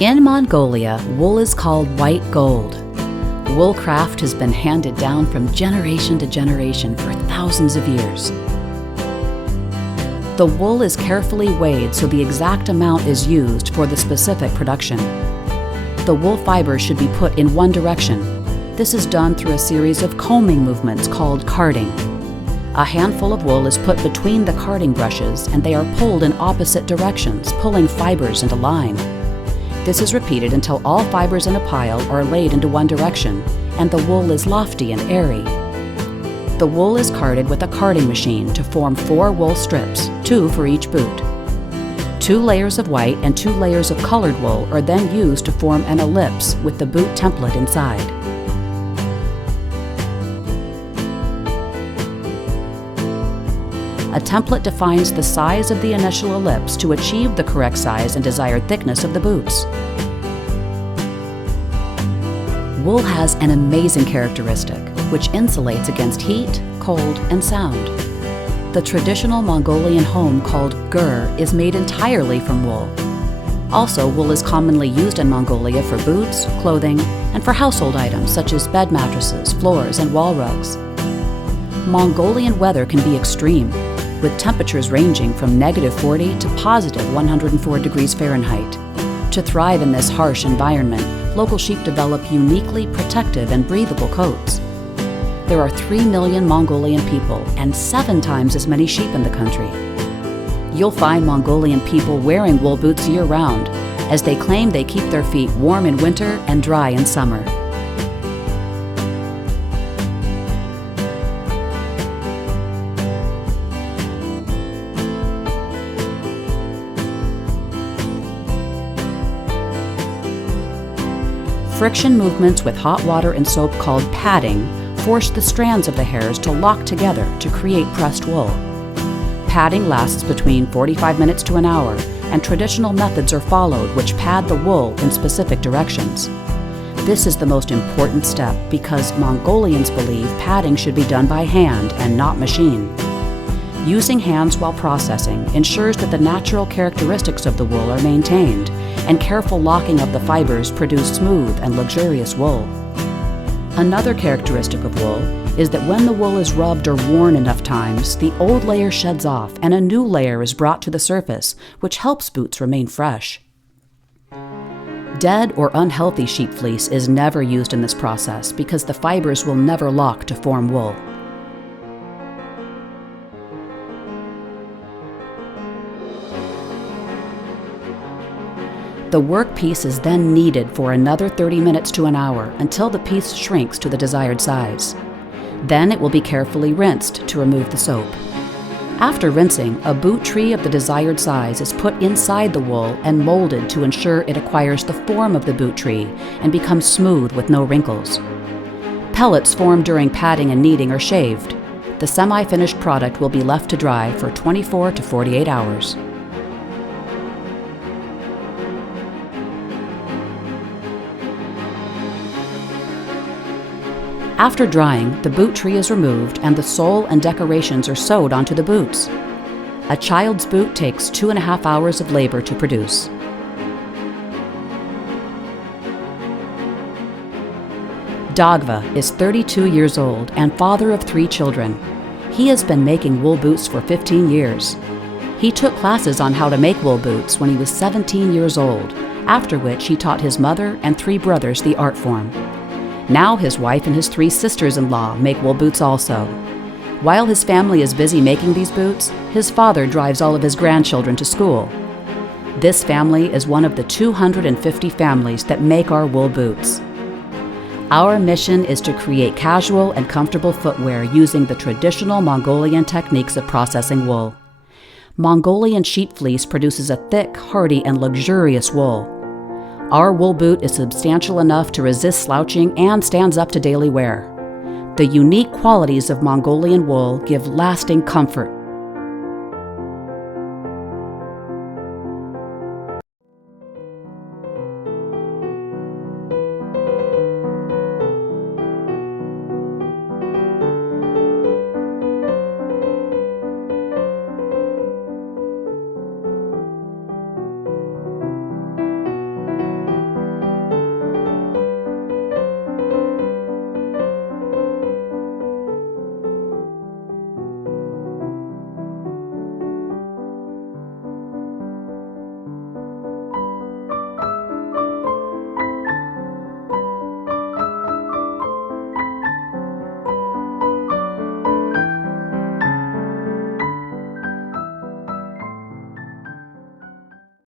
In Mongolia, wool is called white gold. Wool craft has been handed down from generation to generation for thousands of years. The wool is carefully weighed so the exact amount is used for the specific production. The wool fibers should be put in one direction. This is done through a series of combing movements called carding. A handful of wool is put between the carding brushes and they are pulled in opposite directions, pulling fibers into line. This is repeated until all fibers in a pile are laid into one direction and the wool is lofty and airy. The wool is carded with a carding machine to form 4 wool strips, 2 for each boot. 2 layers of white and 2 layers of colored wool are then used to form an ellipse with the boot template inside. A template defines the size of the initial ellipse to achieve the correct size and desired thickness of the boots. Wool has an amazing characteristic, which insulates against heat, cold, and sound. The traditional Mongolian home called gur is made entirely from wool. Also, wool is commonly used in Mongolia for boots, clothing, and for household items such as bed mattresses, floors, and wall rugs. Mongolian weather can be extreme, with temperatures ranging from -40 to +104 degrees Fahrenheit. To thrive in this harsh environment, local sheep develop uniquely protective and breathable coats. There are 3 million Mongolian people and 7 times as many sheep in the country. You'll find Mongolian people wearing wool boots year-round, as they claim they keep their feet warm in winter and dry in summer. Friction movements with hot water and soap called padding force the strands of the hairs to lock together to create pressed wool. Padding lasts between 45 minutes to an hour, and traditional methods are followed which pad the wool in specific directions. This is the most important step because Mongolians believe padding should be done by hand and not machine. Using hands while processing ensures that the natural characteristics of the wool are maintained, and careful locking of the fibers produce smooth and luxurious wool. Another characteristic of wool is that when the wool is rubbed or worn enough times, the old layer sheds off and a new layer is brought to the surface, which helps boots remain fresh. Dead or unhealthy sheep fleece is never used in this process because the fibers will never lock to form wool. The work piece is then kneaded for another 30 minutes to an hour until the piece shrinks to the desired size. Then it will be carefully rinsed to remove the soap. After rinsing, a boot tree of the desired size is put inside the wool and molded to ensure it acquires the form of the boot tree and becomes smooth with no wrinkles. Pellets formed during padding and kneading are shaved. The semi-finished product will be left to dry for 24 to 48 hours. After drying, the boot tree is removed and the sole and decorations are sewed onto the boots. A child's boot takes 2.5 hours of labor to produce. Dagva is 32 years old and father of 3 children. He has been making wool boots for 15 years. He took classes on how to make wool boots when he was 17 years old, after which he taught his mother and 3 brothers the art form. Now his wife and his 3 sisters-in-law make wool boots also. While his family is busy making these boots, his father drives all of his grandchildren to school. This family is one of the 250 families that make our wool boots. Our mission is to create casual and comfortable footwear using the traditional Mongolian techniques of processing wool. Mongolian sheep fleece produces a thick, hardy, and luxurious wool. Our wool boot is substantial enough to resist slouching and stands up to daily wear. The unique qualities of Mongolian wool give lasting comfort,